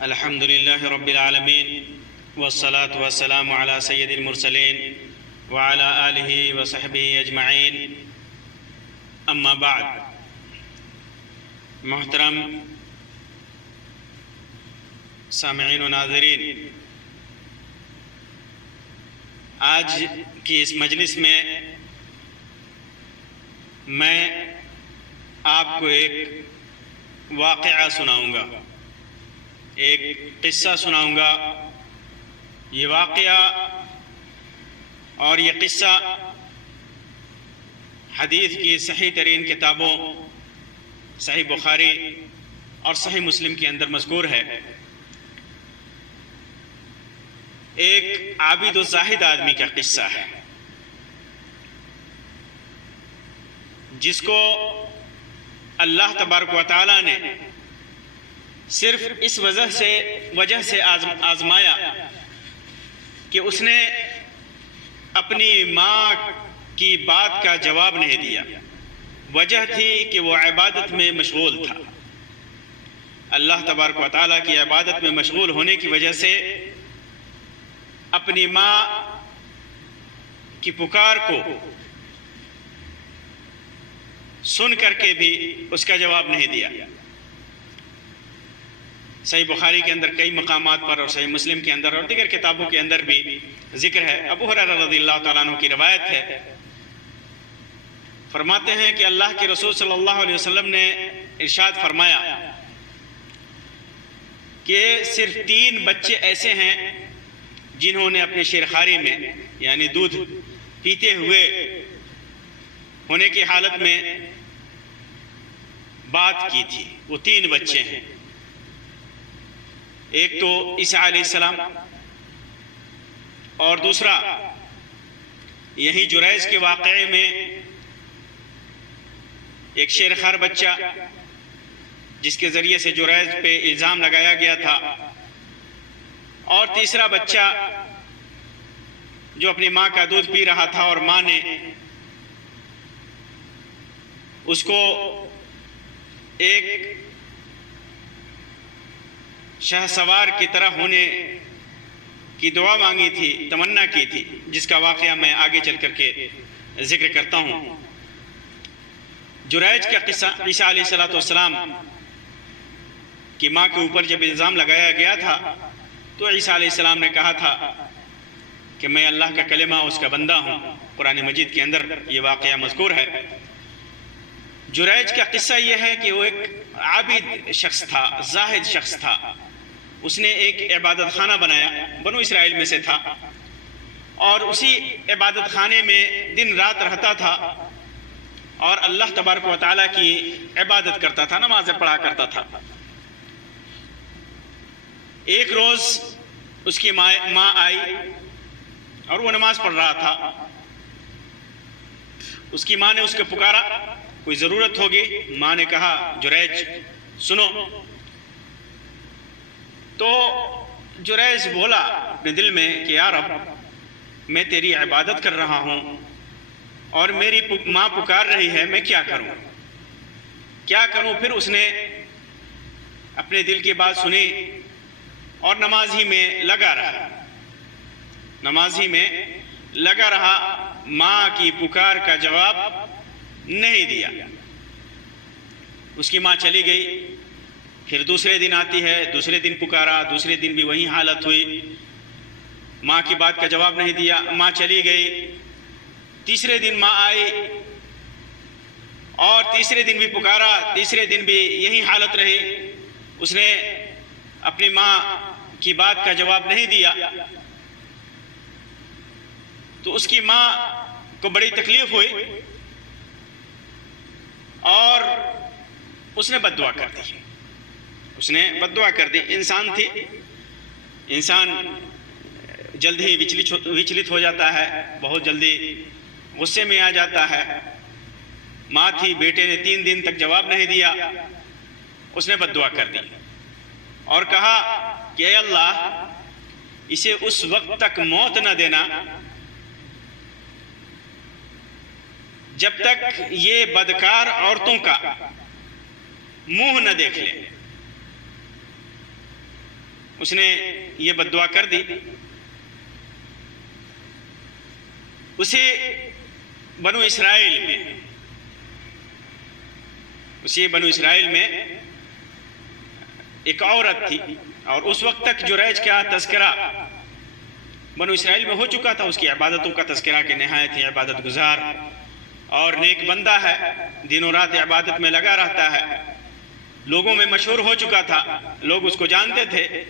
الحمد لله رب العالمين والصلاة والسلام على سيد المرسلين وعلى آله وصحبه أجمعين أما بعد. محترم سامعین و ناظرین، آج کی اس مجلس میں آپ کو ایک واقعہ سناؤں گا، ایک قصہ سناؤں گا. یہ واقعہ اور یہ قصہ حدیث کی صحیح ترین کتابوں صحیح بخاری اور صحیح مسلم کے اندر مذکور ہے. ایک عابد و زاہد آدمی کا قصہ ہے جس کو اللہ تبارک و تعالیٰ نے صرف اس وجہ سے آزمایا کہ اس نے اپنی ماں کی بات کا جواب نہیں دیا. وجہ تھی کہ وہ عبادت میں مشغول تھا. اللہ تبارک و تعالیٰ کی عبادت میں مشغول ہونے کی وجہ سے اپنی ماں کی پکار کو سن کر کے بھی اس کا جواب نہیں دیا. صحیح بخاری کے اندر کئی مقامات پر اور صحیح مسلم کے اندر اور دیگر کتابوں کے اندر بھی ذکر ہے. ابو ہریرہ رضی اللہ تعالیٰ عنہ کی روایت ہے، فرماتے ہیں کہ اللہ کے رسول صلی اللہ علیہ وسلم نے ارشاد فرمایا کہ صرف 3 بچے ایسے ہیں جنہوں نے اپنے شیرخواری میں یعنی دودھ پیتے ہوئے ہونے کی حالت میں بات کی تھی. وہ 3 بچے ہیں. ایک تو عیسیٰ علیہ السلام، اور دوسرا یہی جریج کے واقعے میں ایک شیرخوار بچہ جس کے ذریعے سے جریج پہ الزام لگایا گیا تھا، اور تیسرا بچہ جو اپنی ماں کا دودھ پی رہا تھا اور ماں نے اس کو ایک شاہ سوار کی طرح ہونے کی دعا مانگی تھی، تمنا کی تھی، جس کا واقعہ میں آگے چل کر کے ذکر کرتا ہوں. جریج کا قصہ، عیسیٰ علیہ السلام کی ماں کے اوپر جب الزام لگایا گیا تھا تو عیسیٰ علیہ السلام نے کہا تھا کہ میں اللہ کا کلمہ اس کا بندہ ہوں. قرآن مجید کے اندر یہ واقعہ مذکور ہے. جریج کا قصہ یہ ہے کہ وہ ایک عابد شخص تھا، زاہد شخص تھا. اس نے ایک عبادت خانہ بنایا، بنو اسرائیل میں سے تھا، اور اسی عبادت خانے میں دن رات رہتا تھا اور اللہ تبارک و تعالیٰ کی عبادت کرتا تھا، نمازیں پڑھا کرتا تھا. ایک روز اس کی ماں آئی اور وہ نماز پڑھ رہا تھا. اس کی ماں نے اس کو پکارا، کوئی ضرورت ہوگی؟ ماں نے کہا جریج سنو. تو جریج بولا اپنے دل میں کہ یا رب، میں تیری عبادت کر رہا ہوں اور میری ماں پکار رہی ہے، میں کیا کروں؟ پھر اس نے اپنے دل کی بات سنی اور نماز ہی میں لگا رہا. ماں کی پکار کا جواب نہیں دیا. اس کی ماں چلی گئی. پھر دوسرے دن آتی ہے، دوسرے دن پکارا، دوسرے دن بھی وہی حالت ہوئی، ماں کی بات کا جواب نہیں دیا. ماں چلی گئی. تیسرے دن ماں آئی اور تیسرے دن بھی پکارا، تیسرے دن بھی یہی حالت رہی. اس نے اپنی ماں کی بات کا جواب نہیں دیا. تو اس کی ماں کو بڑی تکلیف ہوئی اور اس نے بد دعا کر دی. انسان تھی، انسان جلد ہی وچلت ہو جاتا ہے، بہت جلدی غصے میں آ جاتا ہے. ماں تھی، بیٹے نے 3 دن تک جواب نہیں دیا. اس نے بد دعا کر دی اور کہا کہ اے اللہ، اسے اس وقت تک موت نہ دینا جب تک یہ بدکار عورتوں کا منہ نہ دیکھ لے. اس نے یہ بد دعا کر دی. اسی بنو اسرائیل میں ایک عورت تھی، اور اس وقت تک جریج کا تذکرہ بنو اسرائیل میں ہو چکا تھا. اس کی عبادتوں کا تذکرہ کہ نہایت ہی عبادت گزار اور نیک بندہ ہے، دن و رات عبادت میں لگا رہتا ہے. لوگوں میں مشہور ہو چکا تھا، لوگ اس کو جانتے تھے.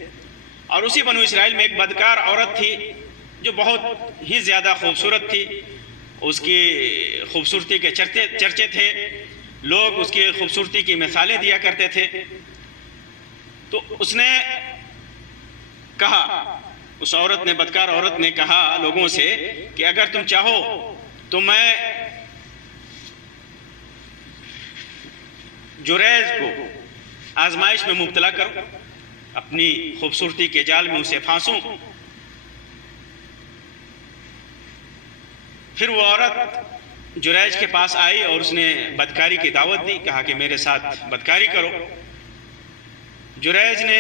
اور اسی بنو اسرائیل میں ایک بدکار عورت تھی جو بہت ہی زیادہ خوبصورت تھی. اس کی خوبصورتی کے چرچے تھے، لوگ اس کی خوبصورتی کی مثالیں دیا کرتے تھے. تو اس نے کہا، اس عورت نے، بدکار عورت نے کہا لوگوں سے کہ اگر تم چاہو تو میں جریج کو آزمائش میں مبتلا کروں، اپنی خوبصورتی کے جال میں اسے پھانسوں. پھر وہ عورت جریج کے پاس آئی اور اس نے بدکاری کی دعوت دی، کہا کہ میرے ساتھ بدکاری کرو. جریج نے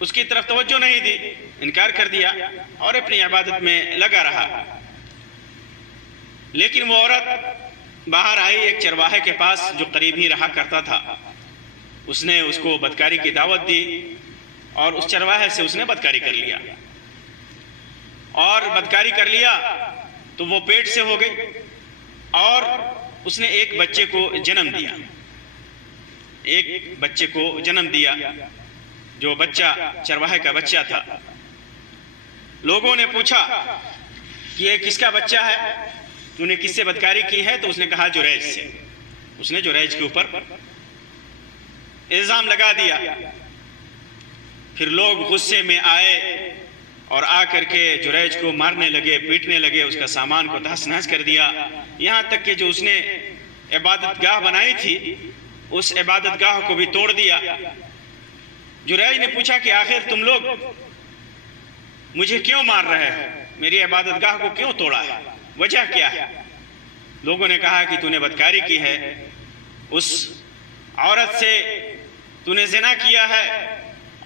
اس کی طرف توجہ نہیں دی، انکار کر دیا اور اپنی عبادت میں لگا رہا. لیکن وہ عورت باہر آئی ایک چرواہے کے پاس جو قریب ہی رہا کرتا تھا. اس نے اس کو بدکاری کی دعوت دی اور اس چرواہے سے اس نے بدکاری کر لیا. اور بدکاری کر لیا تو وہ پیٹ سے ہو گئی اور اس نے ایک بچے کو جنم دیا، جو بچہ چرواہے کا بچہ تھا. لوگوں نے پوچھا کہ یہ کس کا بچہ ہے، تو نے کس سے بدکاری کی ہے؟ تو اس نے کہا جریج سے. اس نے جریج کے اوپر الزام لگا دیا. پھر لوگ غصے میں آئے اور آ کر کے جریج کو مارنے لگے، پیٹنے لگے، اس کا سامان کو تہس نہس کر دیا. یہاں تک کہ جو اس نے عبادت گاہ بنائی تھی اس عبادت گاہ کو بھی توڑ دیا. جریج نے پوچھا کہ آخر تم لوگ مجھے کیوں مار رہے ہو، میری عبادت گاہ کو کیوں توڑا ہے، وجہ کیا ہے؟ لوگوں نے کہا کہ تو نے بدکاری کی ہے، اس عورت سے تو نے زنا کیا ہے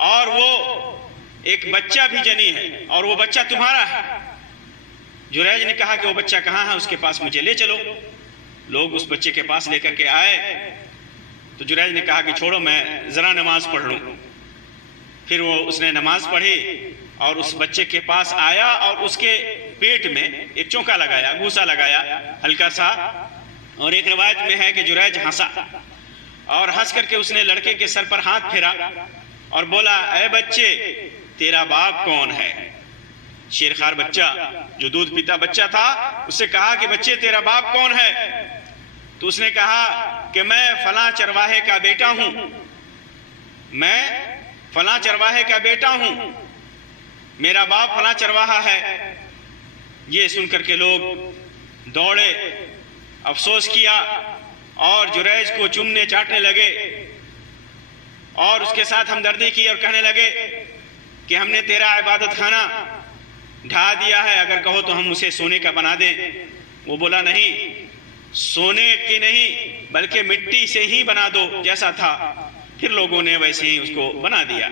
اور وہ ایک بچہ بھی جنی ہے اور وہ بچہ تمہارا ہے. جریج نے کہا کہ وہ بچہ کہاں ہے، اس کے پاس مجھے لے چلو. لوگ اس بچے کے پاس لے کر کے آئے تو جریج نے کہا کہ چھوڑو میں ذرا نماز پڑھ لوں. پھر اس نے نماز پڑھی اور اس بچے کے پاس آیا اور اس کے پیٹ میں ایک چونکا لگایا، گھوسا لگایا ہلکا سا. اور ایک روایت میں ہے کہ جریج ہنسا اور ہنس کر کے اس نے لڑکے کے سر پر ہاتھ پھیرا اور بولا، اے بچے تیرا باپ کون ہے؟ شیرخوار بچہ جو دودھ پیتا بچہ تھا اس سے کہا کہ بچے تیرا باپ کون ہے؟ تو اس نے کہا کہ میں فلاں چرواہے کا بیٹا ہوں، میں فلاں چرواہے کا بیٹا ہوں، میرا باپ فلاں چرواہا ہے. یہ سن کر کے لوگ دوڑے، افسوس کیا اور جریج کو چومنے چاٹنے لگے اور اس کے ساتھ ہمدردی کی اور کہنے لگے کہ ہم نے تیرا عبادت خانہ ڈھا دیا ہے، اگر کہو تو ہم اسے سونے کا بنا دیں. وہ بولا نہیں، سونے کی نہیں بلکہ مٹی سے ہی بنا دو جیسا تھا. پھر لوگوں نے ویسے ہی اس کو بنا دیا.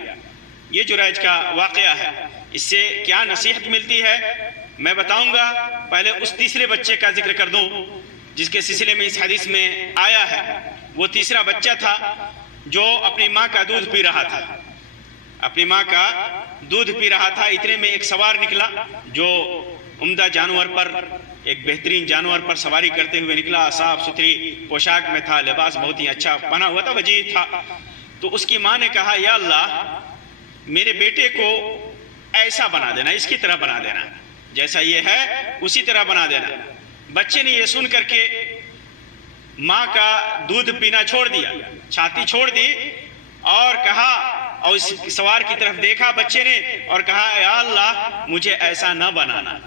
یہ جریج کا واقعہ ہے. اس سے کیا نصیحت ملتی ہے میں بتاؤں گا. پہلے اس تیسرے بچے کا ذکر کر دوں جس کے سلسلے میں اس حدیث میں آیا ہے. وہ تیسرا بچہ تھا جو اپنی ماں کا دودھ پی رہا تھا، اپنی ماں کا دودھ پی رہا تھا. اتنے میں ایک سوار نکلا جو عمدہ جانور پر، ایک بہترین جانور پر سواری کرتے ہوئے نکلا. صاف ستھری پوشاک میں تھا، لباس بہت ہی اچھا پہنا ہوا تھا، وجیح تھا. تو اس کی ماں نے کہا، یا اللہ میرے بیٹے کو ایسا بنا دینا، اس کی طرح بنا دینا، جیسا یہ ہے اسی طرح بنا دینا. بچے نے یہ سن کر کے ماں کا دودھ پینا چھوڑ دیا، چھاتی چھوڑ دی اور کہا، اور اس سوار کی طرف دیکھا بچے نے اور کہا، یا اللہ مجھے ایسا نہ بنانا،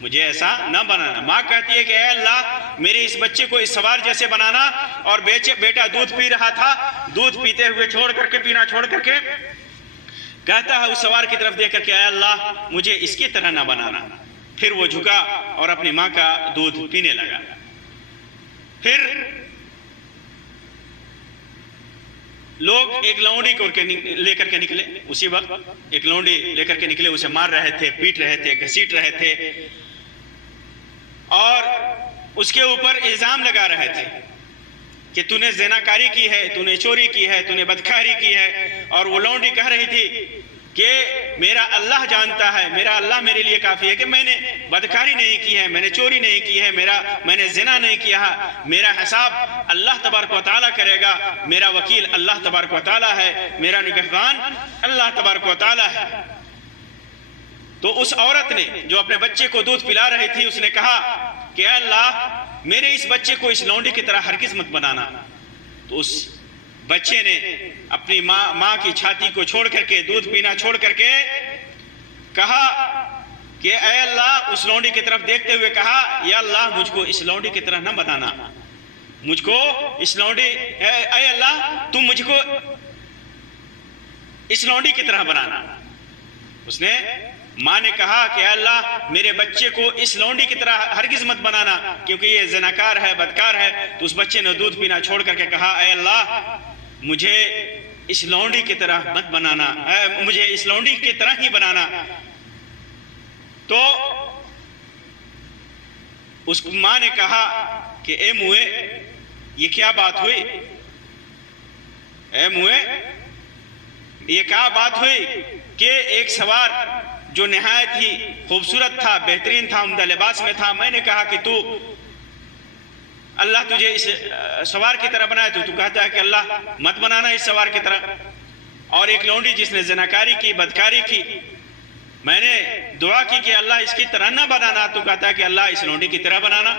مجھے ایسا نہ بنانا. ماں کہتی ہے کہ اے اللہ میرے اس بچے کو اس سوار جیسے بنانا. اور بیٹا دودھ پی رہا تھا، دودھ پیتے ہوئے چھوڑ کر کے، پینا چھوڑ کر کے کہتا ہے اس سوار کی طرف دیکھ کر کہ اے اللہ مجھے اس کی طرح نہ بنانا. پھر وہ جھکا اور اپنی ماں کا دودھ پینے لگا. پھر لوگ ایک لونڈی کو لے کر کے نکلے، اسی وقت ایک لونڈی لے کر کے نکلے، اسے مار رہے تھے، پیٹ رہے تھے، گھسیٹ رہے تھے اور اس کے اوپر الزام لگا رہے تھے کہ تو نے زناکاری کی ہے، تو نے چوری کی ہے، تو نے بدکاری کی ہے. اور وہ لونڈی کہہ رہی تھی کہ میرا اللہ جانتا ہے، میرا اللہ میرے لیے کافی ہے کہ میں نے بدکاری نہیں کی ہے، میں نے چوری نہیں کی ہے، میں نے زنا نہیں کیا ہے، میرا حساب اللہ تبارک و تعالیٰ کرے گا، میرا وکیل اللہ تبارک و تعالیٰ ہے، میرا نگہبان اللہ تبارک و تعالیٰ ہے. تو اس عورت نے جو اپنے بچے کو دودھ پلا رہی تھی، اس نے کہا کہ اے اللہ میرے اس بچے کو اس لونڈی کی طرح ہرگز مت بنانا. تو اس بچے نے اپنی ماں کی چھاتی کو چھوڑ کر کے، دودھ پینا چھوڑ کر کے کہا کہ اے اللہ، اس لونڈی کی طرف دیکھتے ہوئے کہا یا اللہ مجھ کو اس لونڈی کی طرح نہ بنانا، مجھ کو اس لونڈی، اے اللہ تم مجھ کو اس لونڈی کی طرح بنانا. اس نے، ماں نے کہا کہ اے اللہ میرے بچے کو اس لونڈی کی طرح ہرگز مت بنانا کیونکہ یہ زناکار ہے، بدکار ہے. تو اس بچے نے دودھ پینا چھوڑ کر کے کہا اے اللہ مجھے اس لونڈی کی طرح مت بنانا، مجھے اس لونڈی کی طرح ہی بنانا. تو اس ماں نے کہا کہ اے موئے یہ کیا بات ہوئی، اے موئے یہ کیا بات ہوئی کہ ایک سوار جو نہایت ہی خوبصورت تھا، بہترین تھا، عمدہ لباس میں تھا، میں نے کہا کہ تو اللہ تجھے اس سوار کی طرح بنائے، تو کہتا ہے کہ اللہ مت بنانا اس سوار کی طرح. اور ایک لونڈی جس نے زناکاری کی، بدکاری کی، میں نے دعا کی کہ اللہ اس کی طرح نہ بنانا، تو کہتا ہے کہ اللہ اس لونڈی کی طرح بنانا.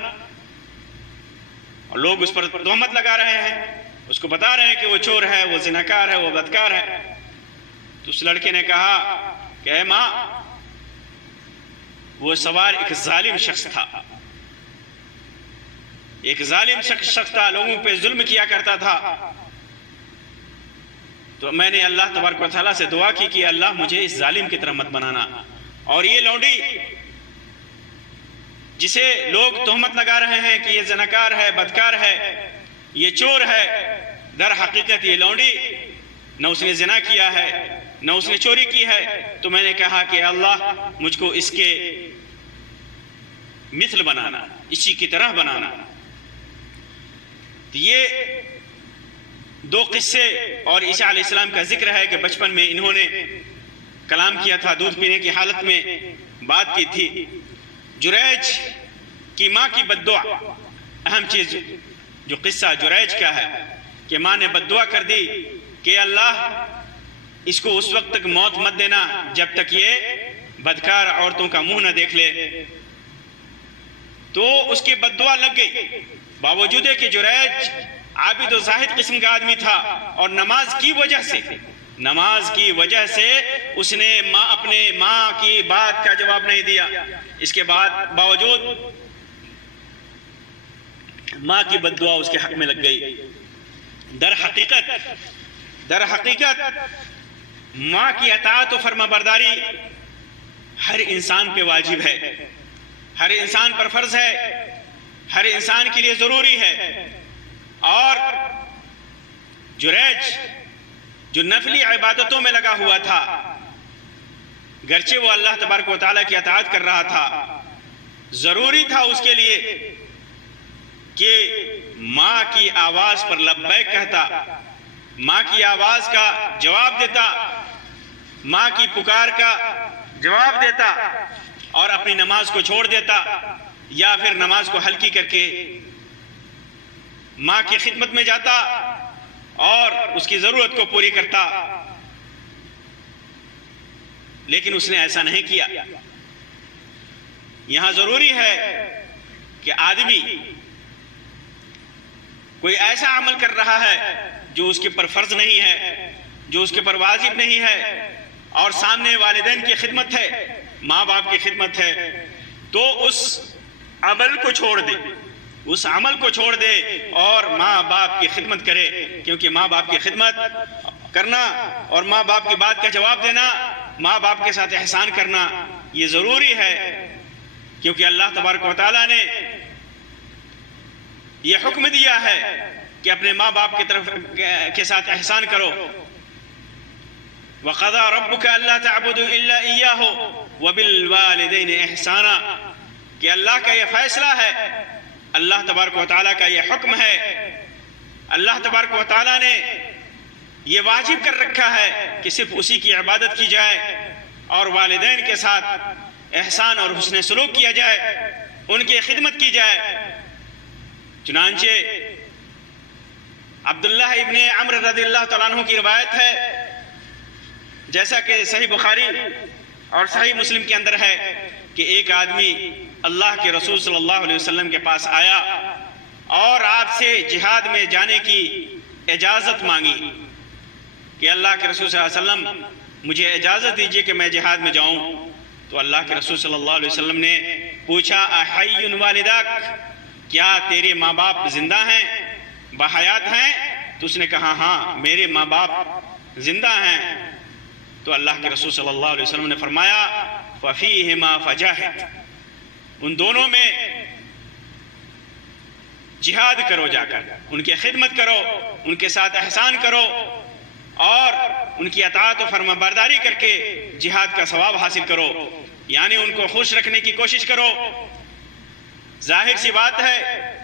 اور لوگ اس پر تہمت لگا رہے ہیں، اس کو بتا رہے ہیں کہ وہ چور ہے، وہ زناکار ہے، وہ بدکار ہے. تو اس لڑکے نے کہا کہ اے ماں وہ سوار ایک ظالم شخص تھا، ایک ظالم شخص تھا، لوگوں پہ ظلم کیا کرتا تھا. تو میں نے اللہ تبارک و تعالیٰ سے دعا کی کہ اللہ مجھے اس ظالم کی طرح مت بنانا. اور یہ لونڈی جسے لوگ تہمت لگا رہے ہیں کہ یہ زناکار ہے، بدکار ہے، یہ چور ہے، در حقیقت یہ لونڈی نہ اس نے زنا کیا ہے، نہ اس نے چوری کی ہے. تو میں نے کہا کہ اللہ مجھ کو اس کے مثل بنانا، اسی کی طرح بنانا. تو یہ دو قصے اور عیسیٰ علیہ السلام کا ذکر ہے کہ بچپن میں انہوں نے کلام کیا تھا، دودھ پینے کی حالت میں بات کی تھی. جریج کی ماں کی بد دعا، اہم چیز جو قصہ جریج کا ہے کہ ماں نے بد دعا کر دی کہ اللہ اس کو اس وقت تک موت مت دینا جب تک یہ بدکار عورتوں کا منہ نہ دیکھ لے. تو اس کی بد دعا لگ گئی، باوجود کہ جریج عابد و زاہد قسم کا آدمی تھا اور نماز کی وجہ سے اس نے اپنے ماں کی بات کا جواب نہیں دیا. اس کے بعد باوجود ماں کی بد دعا اس کے حق میں لگ گئی. در حقیقت ماں کی اطاعت و فرما برداری ہر انسان پہ واجب ہے، ہر انسان پر فرض ہے، ہر انسان کے لیے ضروری ہے. اور جریج جو نفلی عبادتوں میں لگا ہوا تھا، گرچہ وہ اللہ تبارک و تعالیٰ کی اطاعت کر رہا تھا، ضروری تھا اس کے لیے کہ ماں کی آواز پر لبیک کہتا، ماں کی آواز کا جواب دیتا، ماں کی پکار کا جواب دیتا اور اپنی نماز کو چھوڑ دیتا یا پھر نماز کو ہلکی کر کے ماں کی خدمت میں جاتا اور اس کی ضرورت کو پوری کرتا. لیکن اس نے ایسا نہیں کیا. یہاں ضروری ہے کہ آدمی کوئی ایسا عمل کر رہا ہے جو اس کے پر فرض نہیں ہے، جو اس کے پر واجب نہیں ہے، اور سامنے والدین کی خدمت ہے، ماں باپ کی خدمت ہے، تو اس عمل کو چھوڑ دے، اس عمل کو چھوڑ دے اور ماں باپ کی خدمت کرے. کیونکہ ماں باپ کی خدمت کرنا اور ماں باپ کی بات کا جواب دینا، ماں باپ کے ساتھ احسان کرنا، یہ ضروری ہے. کیونکہ اللہ تبارک و تعالیٰ نے یہ حکم دیا ہے کہ اپنے ماں باپ کی طرف کے ساتھ احسان کرو. وَقَضَىٰ رَبُّكَ أَلَّا تَعْبُدُوا إِلَّا إِيَّاهُ وَبِالْوَالِدَيْنِ إِحْسَانًا کہ اللہ کا یہ فیصلہ ہے، اللہ تبارک و تعالیٰ کا یہ حکم ہے. اللہ تبارک و تعالیٰ نے یہ واجب کر رکھا ہے کہ صرف اسی کی عبادت کی جائے اور والدین کے ساتھ احسان اور حسن سلوک کیا جائے، ان کی خدمت کی جائے. چنانچہ عبداللہ ابن عمرو رضی اللہ تعالیٰ عنہ کی روایت ہے، جیسا کہ صحیح بخاری اور صحیح مسلم کے اندر ہے کہ ایک آدمی اللہ کے رسول صلی اللہ علیہ وسلم کے پاس آیا اور آپ سے جہاد میں جانے کی اجازت مانگی کہ اللہ کے رسول صلی اللہ علیہ وسلم مجھے اجازت دیجیے کہ میں جہاد میں جاؤں. تو اللہ کے رسول صلی اللہ علیہ وسلم نے پوچھا احی والداک کیا تیرے ماں باپ زندہ ہیں، بحیات ہیں؟ تو اس نے کہا ہاں میرے ماں باپ زندہ ہیں. تو اللہ کے رسول صلی اللہ علیہ وسلم نے فرمایا فَفِيهِمَا فَجَاهِدْ ان دونوں میں جہاد کرو، جا کر ان کی خدمت کرو، ان کے ساتھ احسان کرو اور ان کی اطاعت و فرما برداری کر کے جہاد کا ثواب حاصل کرو، یعنی ان کو خوش رکھنے کی کوشش کرو. ظاہر سی بات ہے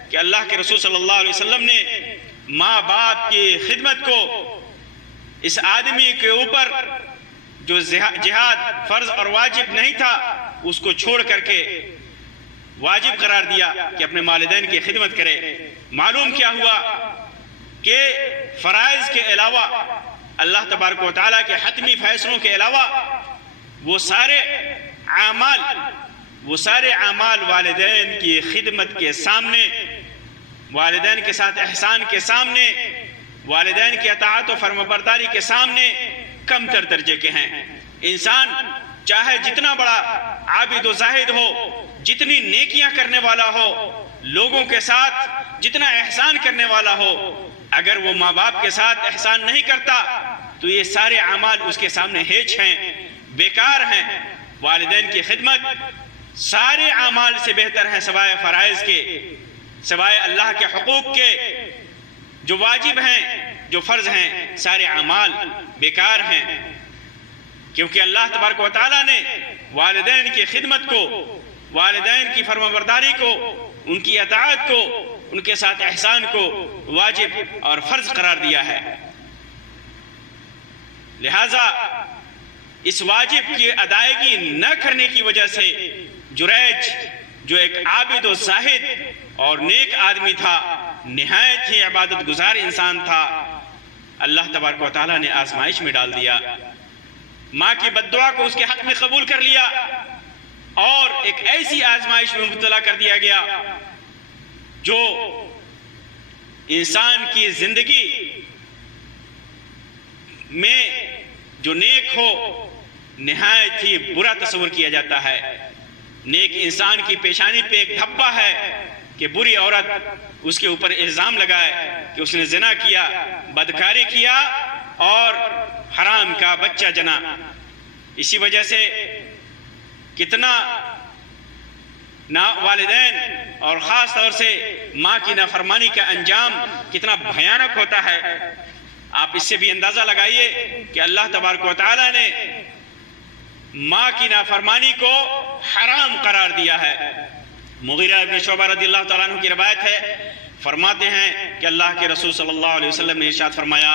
کہ اللہ کے رسول صلی اللہ علیہ وسلم نے ماں باپ کی خدمت کو اس آدمی کے اوپر جو جہاد فرض اور واجب نہیں تھا اس کو چھوڑ کر کے واجب قرار دیا کہ اپنے والدین کی خدمت کرے. معلوم کیا ہوا کہ فرائض کے علاوہ اللہ تبارک و تعالیٰ کے حتمی فیصلوں کے علاوہ وہ سارے اعمال والدین کی خدمت کے سامنے، والدین کے ساتھ احسان کے سامنے، والدین کی اطاعت و فرمانبرداری کے سامنے کم تر درجے کے ہیں. انسان چاہے جتنا بڑا عابد و زاہد ہو، جتنی نیکیاں کرنے والا ہو، لوگوں کے ساتھ جتنا احسان کرنے والا ہو، اگر وہ ماں باپ کے ساتھ احسان نہیں کرتا تو یہ سارے اعمال اس کے سامنے ہیچ ہیں، بیکار ہیں. والدین کی خدمت سارے اعمال سے بہتر ہے سوائے فرائض کے، سوائے اللہ کے حقوق کے. جو واجب ہیں، جو فرض ہیں، سارے اعمال بیکار ہیں، کیونکہ اللہ تبارک و تعالیٰ نے والدین کی خدمت کو، والدین کی فرمانبرداری کو، ان کی اطاعت کو، ان کے ساتھ احسان کو واجب اور فرض قرار دیا ہے. لہذا اس واجب کی ادائیگی نہ کرنے کی وجہ سے جریج جو ایک عابد و زاہد اور نیک آدمی تھا، نہایت ہی عبادت گزار انسان تھا، اللہ تبارک و تعالیٰ نے آزمائش میں ڈال دیا. ماں کی بددعا کو اس کے حق میں قبول کر لیا اور ایک ایسی آزمائش میں مبتلا کر دیا گیا جو انسان کی زندگی میں جو نیک ہو نہایت ہی برا تصور کیا جاتا ہے. نیک انسان کی پیشانی پہ ایک دھبا ہے کہ بری عورت اس کے اوپر الزام لگائے کہ اس نے زنا کیا، بدکاری کیا اور حرام کا بچہ جنا. اسی وجہ سے کتنا والدین اور خاص طور سے ماں کی نافرمانی کا انجام کتنا بھیانک ہوتا ہے. آپ اس سے بھی اندازہ لگائیے کہ اللہ تبارک و تعالیٰ نے ماں کی نافرمانی کو حرام قرار دیا ہے. مغیرہ ابن شعبہ رضی اللہ تعالیٰ عنہ کی روایت ہے، فرماتے ہیں کہ اللہ کے رسول صلی اللہ علیہ وسلم نے ارشاد فرمایا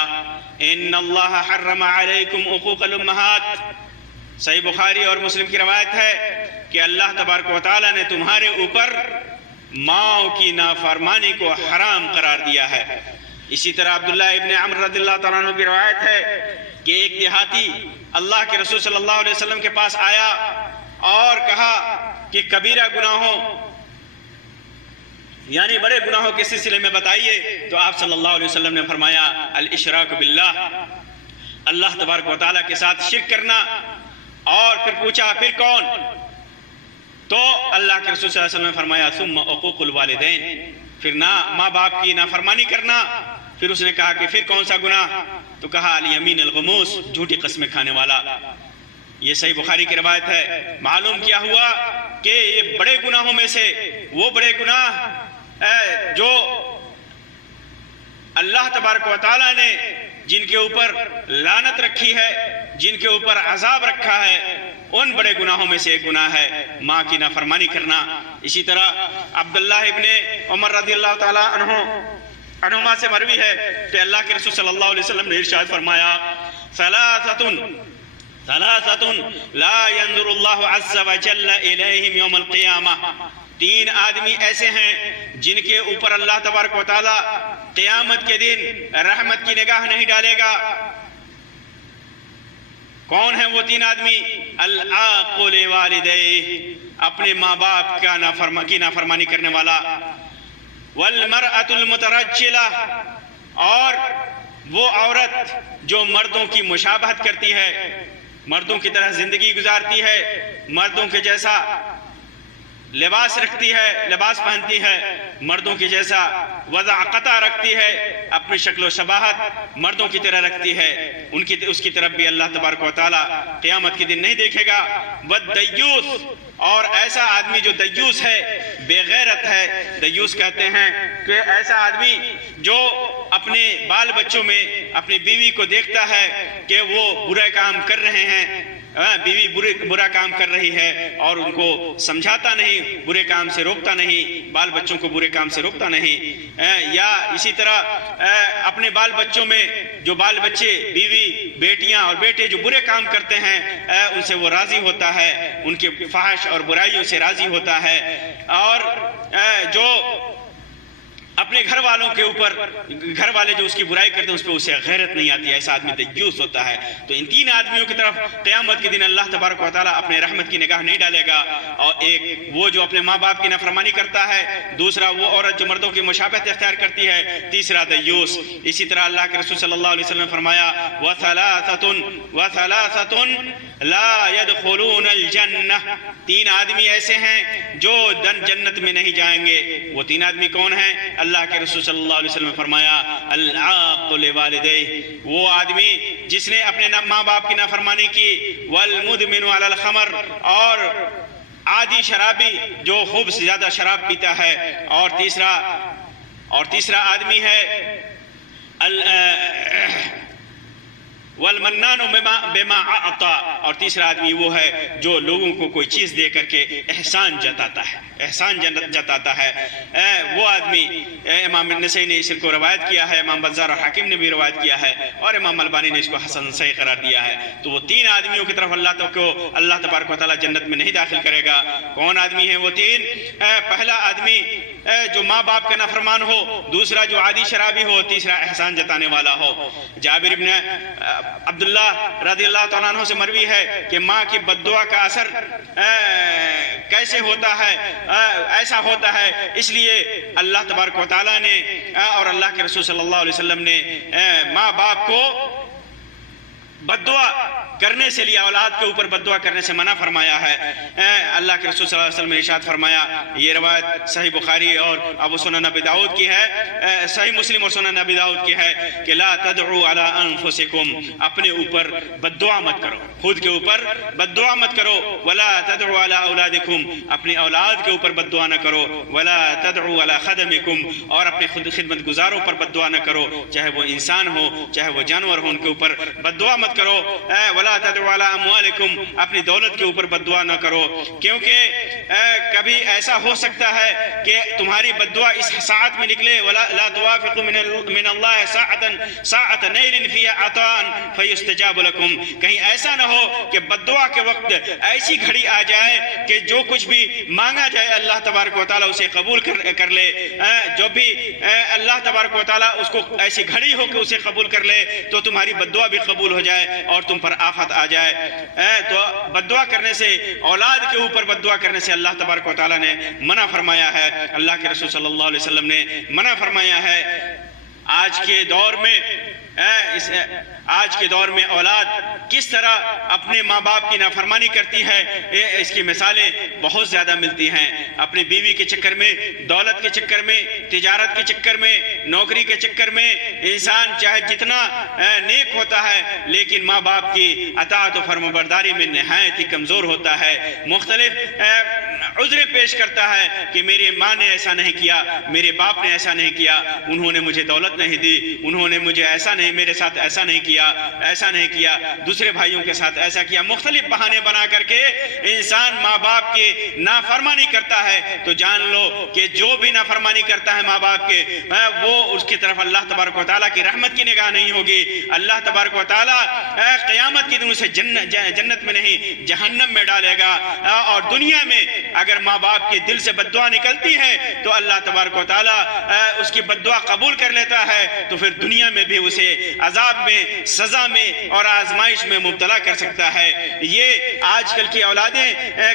ان اللہ حرم علیکم عقوق الامہات. صحیح بخاری اور مسلم کی روایت ہے کہ اللہ تبارک و تعالیٰ نے تمہارے اوپر ماں کی نافرمانی کو حرام قرار دیا ہے. اسی طرح عبداللہ ابن عمرو رضی اللہ تعالیٰ عنہ کی روایت ہے کہ ایک دیہاتی اللہ کے رسول صلی اللہ علیہ وسلم کے پاس آیا اور کہا کہ کبیرہ گناہوں یعنی بڑے گناہوں کے سلسلے میں بتائیے. تو آپ صلی اللہ علیہ وسلم نے فرمایا الاشراک باللہ، اللہ تبارک و تعالیٰ کے ساتھ شرک کرنا. اور پھر پوچھا پھر کون؟ تو اللہ کے رسول صلی اللہ علیہ وسلم نے فرمایا ثم عقوق الوالدین، پھر ماں باپ کی نافرمانی کرنا. پھر اس نے کہا کہ پھر کون سا گناہ؟ تو کہا الیمین الغموس، جھوٹی قسمیں کھانے والا. یہ صحیح بخاری کی روایت ہے. معلوم کیا ہوا کہ یہ بڑے گناہوں میں سے وہ بڑے گناہ جو اللہ تبارک و تعالیٰ نے جن کے اوپر لعنت رکھی ہے، جن کے اوپر عذاب رکھا ہے، ان بڑے گناہوں میں سے ایک گناہ ہے ماں کی نافرمانی کرنا۔ اسی طرح عبداللہ ابن عمر رضی اللہ تعالیٰ عنہما سے مروی ہے کہ اللہ کے رسول صلی اللہ علیہ وسلم نے ارشاد فرمایا، ثلاثۃ لا ينظر اللہ عز وجل الیہم یوم القیامہ، تین آدمی ایسے ہیں جن کے اوپر اللہ تبارک و تعالیٰ قیامت کے دن رحمت کی نگاہ نہیں ڈالے گا۔ کون ہیں وہ تین آدمی؟ العاق لوالدیہ، اپنے ماں باپ کی نافرمانی کرنے والا، والمرأة المترجلہ، اور وہ عورت جو مردوں کی مشابہت کرتی ہے، مردوں کی طرح زندگی گزارتی ہے، مردوں کے جیسا لباس رکھتی ہے، لباس پہنتی ہے، مردوں کی جیسا وضع قطع رکھتی ہے، اپنی شکل و شباہت مردوں کی طرح رکھتی ہے، اس کی طرف بھی اللہ تبارک و تعالیٰ قیامت کے دن نہیں دیکھے گا۔ والدیوث، اور ایسا آدمی جو دیوس ہے، بے غیرت ہے، دیوس کہتے ہیں کہ ایسا آدمی جو اپنے بال بچوں میں اپنی بیوی کو دیکھتا ہے کہ وہ برے کام کر رہے ہیں، بیوی برا کام کر رہی ہے اور ان کو سمجھاتا نہیں، برے کام سے روکتا نہیں، بال بچوں کو برے کام سے روکتا نہیں، یا اسی طرح اپنے بال بچوں میں جو بال بچے، بیوی، بیٹیاں اور بیٹے جو برے کام کرتے ہیں ان سے وہ راضی ہوتا ہے، ان کے فحش اور برائیوں سے راضی ہوتا ہے، اور جو اپنے گھر والوں کے اوپر، گھر والے جو اس کی برائی کرتے ہیں اس پہ اسے غیرت نہیں آتی، ایسا آدمی دیوس ہوتا ہے۔ تو ان تین آدمیوں کی طرف قیامت کے دن اللہ تبارک و تعالیٰ اپنے رحمت کی نگاہ نہیں ڈالے گا۔ اور ایک وہ جو اپنے ماں باپ کی نافرمانی کرتا ہے، دوسرا وہ عورت جو مردوں کی مشابہت اختیار کرتی ہے، تیسرا دیوس۔ اسی طرح اللہ کے رسول صلی اللہ علیہ وسلم نے فرمایا، وَثَلَاثَةٌ لَا يَدْخُلُونَ الْجَنَّةِ، تین آدمی ایسے ہیں جو جنت میں نہیں جائیں گے۔ وہ تین آدمی کون ہیں؟ اللہ کے رسول صلی اللہ علیہ وسلم نے فرمایا، العاق لوالدیہ، وہ آدمی جس نے اپنے ماں باپ کی نافرمانی کی، والمدمن علی الخمر، اور عادی شرابی جو خوب سے زیادہ شراب پیتا ہے، اور تیسرا آدمی ہے والمنان بما اعطى، اور تیسرا آدمی وہ ہے جو لوگوں کو کوئی چیز دے کر کے احسان جتاتا ہے، وہ آدمی۔ امام نسائی نے اس کو روایت کیا ہے، امام بزار اور حاکم نے بھی روایت کیا ہے، اور امام البانی نے اس کو حسن صحیح قرار دیا ہے۔ تو وہ تین آدمیوں کی طرف اللہ تبارک و تعالیٰ جنت میں نہیں داخل کرے گا۔ کون آدمی ہیں وہ تین؟ پہلا آدمی جو ماں باپ کا نافرمان ہو، دوسرا جو عادی شرابی ہو، تیسرا احسان جتانے والا ہو۔ جابر ابن عبداللہ رضی اللہ تعالیٰ عنہ سے مروی ہے کہ ماں کی بد دعا کا اثر کیسے ہوتا ہے؟ ایسا ہوتا ہے اس لیے اللہ تبارک و تعالیٰ نے اور اللہ کے رسول صلی اللہ علیہ وسلم نے ماں باپ کو بد دعا کرنے سے لیا، اولاد کے اوپر بد دعا کرنے سے منع فرمایا ہے۔ اللہ کے رسول صلی اللہ علیہ وسلم نے ارشاد فرمایا، یہ روایت صحیح بخاری اور ابو سنن ابی داؤد کی ہے، صحیح مسلم اور سنن ابی داؤد کی ہے کہ لا تدعوا علی انفسکم، اپنے اوپر بد دعا مت کرو، خود کے اوپر بد دعا مت کرو، ولا تدعوا علی اولادکم، اپنی اولاد کے اوپر بد دعا نہ کرو، ولا تدعوا علی خدمکم، اور اپنے خدمت گزاروں پر بد دعا نہ کرو، چاہے وہ انسان ہو چاہے وہ جانور ہو، ان کے اوپر بد دعا مت کرو، ولا تدعوا علی اموالکم، اپنی دولت کے اوپر بد دعا نہ کرو، کیونکہ کبھی ایسا ہو سکتا ہے کہ تمہاری بد دعا اس ساعت میں نکلے، لا توافقوا من اللہ ساعۃ نیل فی عطاء فیستجاب لکم، کہیں ایسا نہ ہو کہ بد دعا کے وقت ایسی گھڑی آ جائے کہ جو کچھ بھی مانگا جائے اللہ تبارک و تعالیٰ اسے قبول کر لے، جو بھی اللہ تبارک و تعالیٰ اس کو ایسی گھڑی ہو کہ اسے قبول کر لے تو تمہاری بد دعا بھی قبول ہو جائے اور تم پر آفت آ جائے۔ تو بد دعا کرنے سے، اولاد کے اوپر بد دعا کرنے سے اللہ تبارک و تعالیٰ نے منع فرمایا ہے، اللہ کے رسول صلی اللہ علیہ وسلم نے منع فرمایا ہے۔ آج کے دور میں اولاد کس طرح اپنے ماں باپ کی نافرمانی کرتی ہے، اس کی مثالیں بہت زیادہ ملتی ہیں۔ اپنی بیوی کے چکر میں، دولت کے چکر میں، تجارت کے چکر میں، نوکری کے چکر میں انسان چاہے جتنا نیک ہوتا ہے لیکن ماں باپ کی اطاعت و فرمانبرداری میں نہایت ہی کمزور ہوتا ہے۔ مختلف عذریں پیش کرتا ہے کہ میری ماں نے ایسا نہیں کیا، میرے باپ نے ایسا نہیں کیا، انہوں نے مجھے دولت نہیں دی، انہوں نے مجھے ایسا نہیں، میرے ساتھ ایسا نہیں کیا، ایسا نہیں کیا، دوسرے بھائیوں کے ساتھ ایسا کیا، مختلف بہانے بنا کر کے انسان ماں باپ کی نافرمانی کرتا ہے، تو جان لو کہ جو بھی نافرمانی کرتا ہے ماں باپ کے، وہ اس کی طرف اللہ تبارک و تعالیٰ کی رحمت کی نگاہ نہیں ہوگی۔ اللہ تبارک و تعالیٰ قیامت کے دن اسے جنت میں نہیں جہنم میں ڈالے گا، اور دنیا میں اگر ماں باپ کے دل سے بد دعا نکلتی ہے تو اللہ تبارک و تعالیٰ اس کی بد دعا قبول کر لیتا ہے، تو پھر دنیا میں بھی اسے عذاب میں، سزا میں اور آزمائش میں مبتلا کر سکتا ہے۔ یہ آج کل کی اولادیں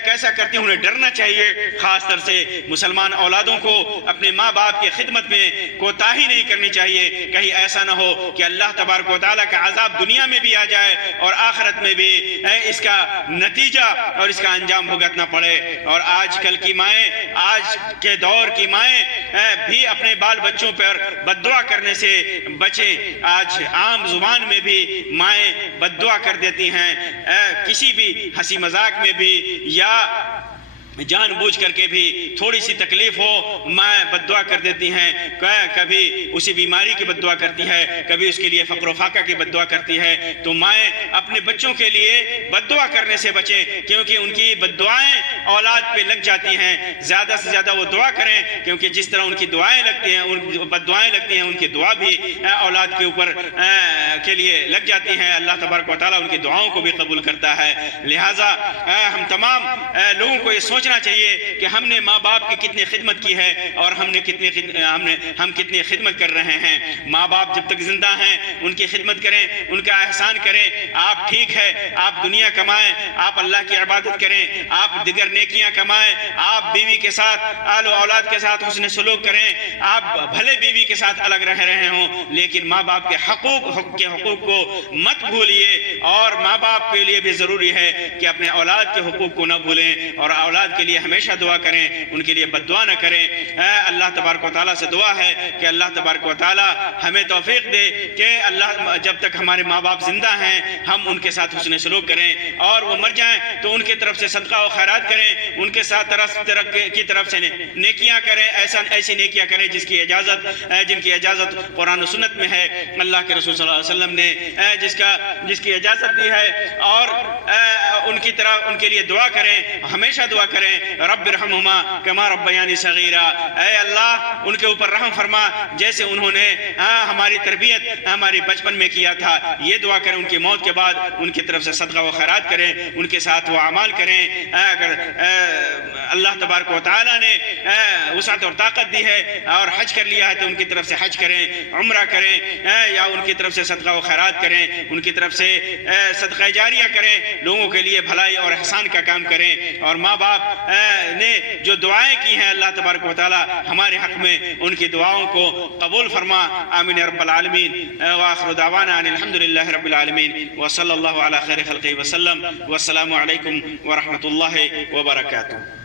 کیسا کرتی ہیں، انہیں ڈرنا چاہیے، خاص طور سے مسلمان اولادوں کو اپنے ماں باپ کی خدمت میں کوتاہی نہیں کرنی چاہیے، کہیں ایسا نہ ہو کہ اللہ تبارک و تعالیٰ کا عذاب دنیا میں بھی آ جائے اور آخرت میں بھی اس کا نتیجہ اور اس کا انجام بھگتنا پڑے۔ اور آج کل کی مائیں، آج کے دور کی مائیں بھی اپنے بال بچوں پر بد دعا کرنے سے بچیں۔ آج عام زبان میں بھی مائیں بد دعا کر دیتی ہیں، کسی بھی ہنسی مذاق میں بھی یا جان بوجھ کر کے بھی تھوڑی سی تکلیف ہو ماں بد دعا کر دیتی ہیں، کبھی اسی بیماری کی بد دعا کرتی ہے، کبھی اس کے لیے فقر و فاقہ کی بد دعا کرتی ہے۔ تو مائیں اپنے بچوں کے لیے بد دعا کرنے سے بچیں، کیونکہ ان کی بد دعائیں اولاد پہ لگ جاتی ہیں۔ زیادہ سے زیادہ وہ دعا کریں، کیونکہ جس طرح ان کی دعائیں لگتی ہیں، ان بد دعائیں لگتی ہیں، ان کی دعا بھی اولاد کے اوپر کے لیے لگ جاتی ہیں۔ اللہ تبارک و تعالیٰ ان کی دعاؤں کو بھی قبول کرتا ہے۔ لہٰذا ہم تمام لوگوں کو یہ سوچنا چاہیے کہ ہم نے ماں باپ کی کتنی خدمت کی ہے اور ہم کتنی خدمت کر رہے ہیں۔ ماں باپ جب تک زندہ ہیں ان کی خدمت کریں، ان کا احسان کریں۔ آپ ٹھیک ہے، آپ دنیا کمائیں، آپ اللہ کی عبادت کریں، آپ دیگر نیکیاں کمائیں، آپ بیوی کے ساتھ، آل و اولاد کے ساتھ حسن سلوک کریں، آپ بھلے بیوی کے ساتھ الگ رہ رہے ہوں، لیکن ماں باپ کے حقوق کو مت بھولیے۔ اور ماں باپ کے لیے بھی ضروری ہے کہ اپنے اولاد کے حقوق کو نہ بھولیں اور اولاد کے لیے ہمیشہ دعا کریں، ان کے لیے بد دعا نہ کریں۔ اللہ تبارک و تعالیٰ سے دعا ہے کہ اللہ تبارک و تعالیٰ ہمیں توفیق دے کہ اللہ جب تک ہمارے ماں باپ زندہ ہیں ہم ان کے ساتھ حسن سلوک کریں، اور وہ مر جائیں تو ان کی طرف سے صدقہ و خیرات کریں، ان کے ساتھ طرف سے نیکیاں کریں، ایسی نیکیاں کریں جن کی اجازت قرآن و سنت میں ہے، اللہ کے رسول صلی اللہ علیہ وسلم نے جس کی اجازت دی ہے، اور ان کے لیے دعا کریں، ہمیشہ دعا کریں، رب ارحمہما کما ربیانی صغیرا، اے اللہ ان کے اوپر رحم فرما جیسے انہوں نے ہماری تربیت ہماری بچپن میں کیا تھا۔ یہ دعا کریں، ان کی موت کے بعد ان کی طرف سے صدقہ و خیرات کریں، ان کے ساتھ وہ اعمال کریں۔ اگر اللہ تبارک و تعالیٰ نے وسعت اور طاقت دی ہے اور حج کر لیا ہے تو ان کی طرف سے حج کریں، عمرہ کریں، یا ان کی طرف سے صدقہ و خیرات کریں، ان کی طرف سے صدقہ جاریہ کریں، لوگوں کے لیے بھلائی اور احسان کا کام کریں۔ اور ماں باپ نے جو دعائیں کی ہیں اللہ تبارک و تعالیٰ ہمارے حق میں ان کی دعاؤں کو قبول فرما، آمین یا رب العالمین۔ وآخر دعوانا ان الحمدللہ رب العالمین، وصلی اللہ علی خیر خلقہ وسلم، والسلام علیکم ورحمۃ اللہ وبرکاتہ۔